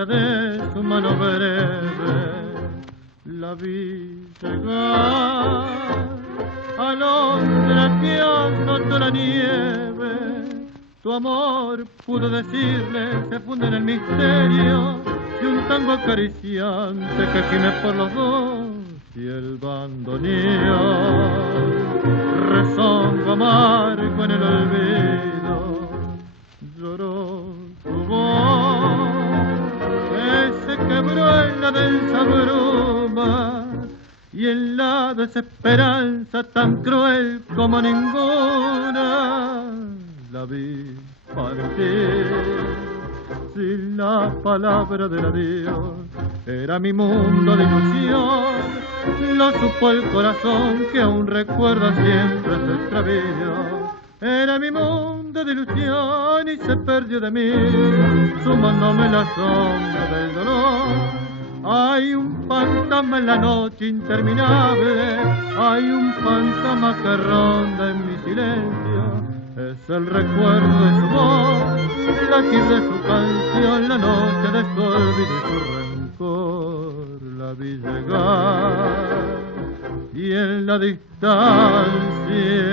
huella de su mano breve, la vi llegar a Londres que azotó la nieve. Tu amor, pudo decirle, se funde en el misterio de un tango acariciante que gime por los dos y el bandoneón rezongo amargo en el olvido. Lloró tu voz que se quebró en la densa bruma y en la desesperanza tan cruel como ninguna la vi partir sin la palabra del adiós. Era mi mundo de ilusión, lo supo el corazón que aún recuerda siempre su extravío. Era mi mundo de ilusión y se perdió de mí, sumándome la sombra del dolor. Hay un fantasma en la noche interminable, hay un fantasma que ronda en mi silencio. Es el recuerdo de su voz, latir de su canción, la noche de su olvido y su rencor. La vi llegar y en la distancia